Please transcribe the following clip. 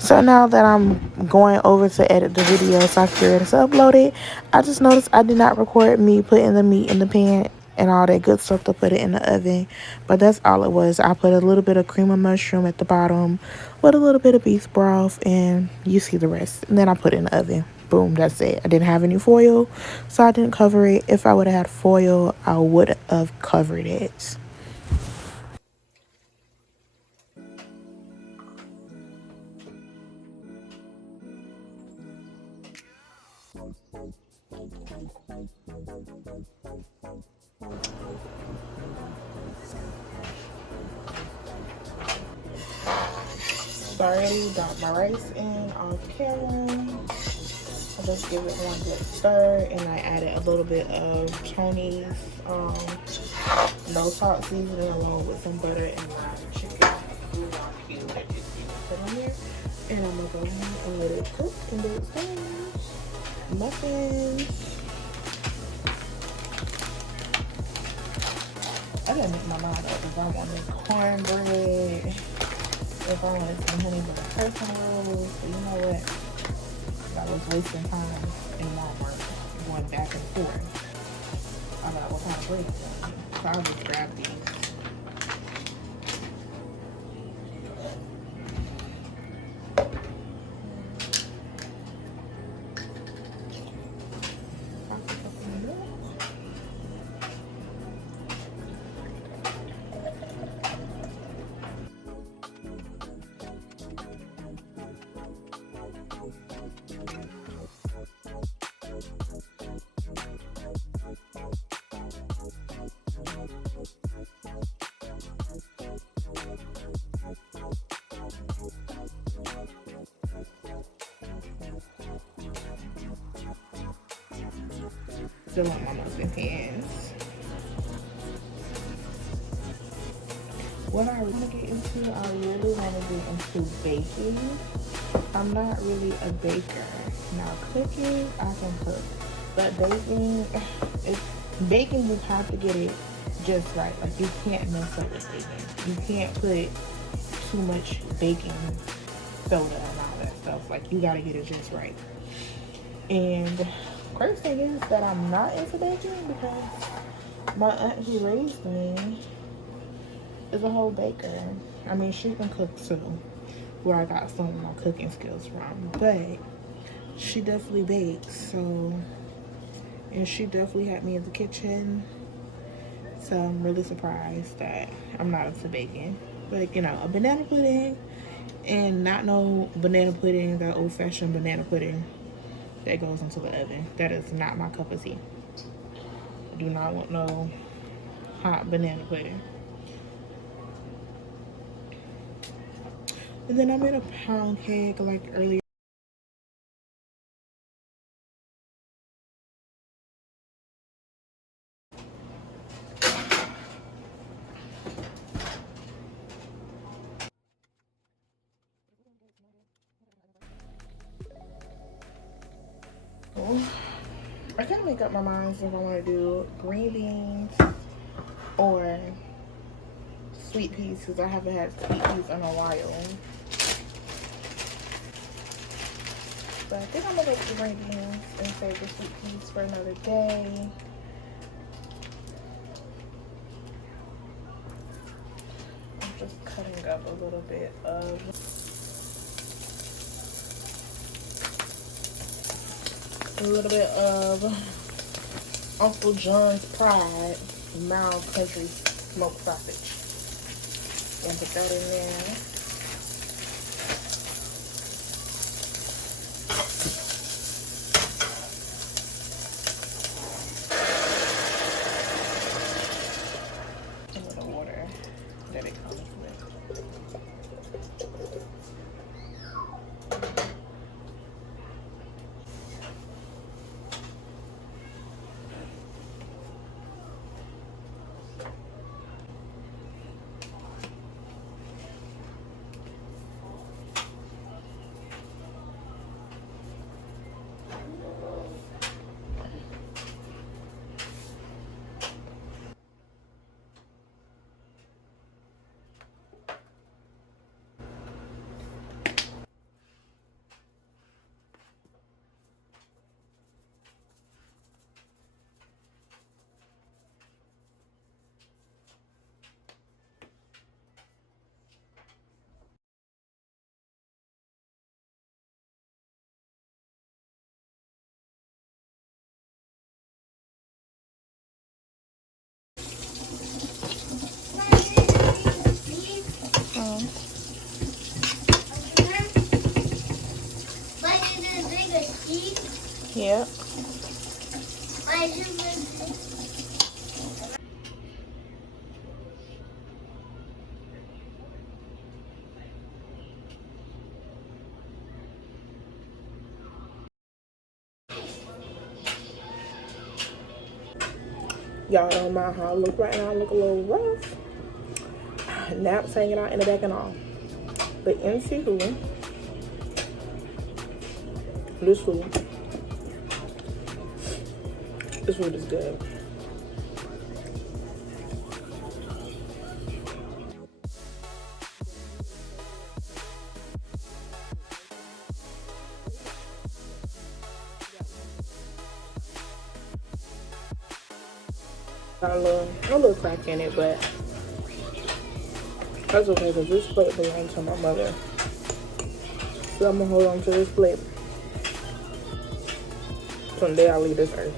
So now that I'm going over to edit the video so I can get ready to upload it, I just noticed I did not record me putting the meat in the pan and all that good stuff to put it in the oven. But that's all it was. I put a little bit of cream of mushroom at the bottom with a little bit of beef broth, and you see the rest. And then I put it in the oven. Boom, that's it. I didn't have any foil, so I didn't cover it. If I would have had foil, I would have covered it. So I already got my rice in off camera. I just give it one good stir, and I added a little bit of Tony's no salt seasoning along with some butter and ground chicken cube that you see put on here. And I'm gonna go ahead and let it cook and do its thing. Muffins. I didn't make my mind up if I wanted cornbread, if I wanted some honey butter pecan rolls. So you know what? I was wasting time in Walmart going back and forth about what kind of bread to make. So I'll just grab these. Still on my muffin pans. What I want to get into, I really want to get into baking. I'm not really a baker. Now cooking, I can cook. But baking, baking you have to get it just right. Like you can't mess up with baking. You can't put too much baking soda and all that stuff. Like you gotta get it just right. And crazy thing is that I'm not into baking because my aunt who raised me is a whole baker. I mean, she can cook too, where I got some of my cooking skills from, but she definitely bakes. So, and she definitely had me in the kitchen. So I'm really surprised that I'm not into baking. Like, you know, a banana pudding, and not no banana pudding, that old-fashioned banana pudding. that goes into the oven. That is not my cup of tea. I do not want no hot banana pudding. And then I made a pound cake like earlier. I can't make up my mind if I want to do green beans or sweet peas, because I haven't had sweet peas in a while. But I think I'm gonna make the green beans and save the sweet peas for another day. I'm just cutting up a little bit of Uncle John's Pride mild country smoked sausage. And put that in there. A little water that it comes with. Yep. Y'all don't mind how I look right now. I look a little rough. Naps hanging out in the back and all. But anywho, this food is good. Got a little crack in it, but that's okay because this plate belongs to my mother. So I'm gonna hold on to this plate. Someday I'll leave this earth.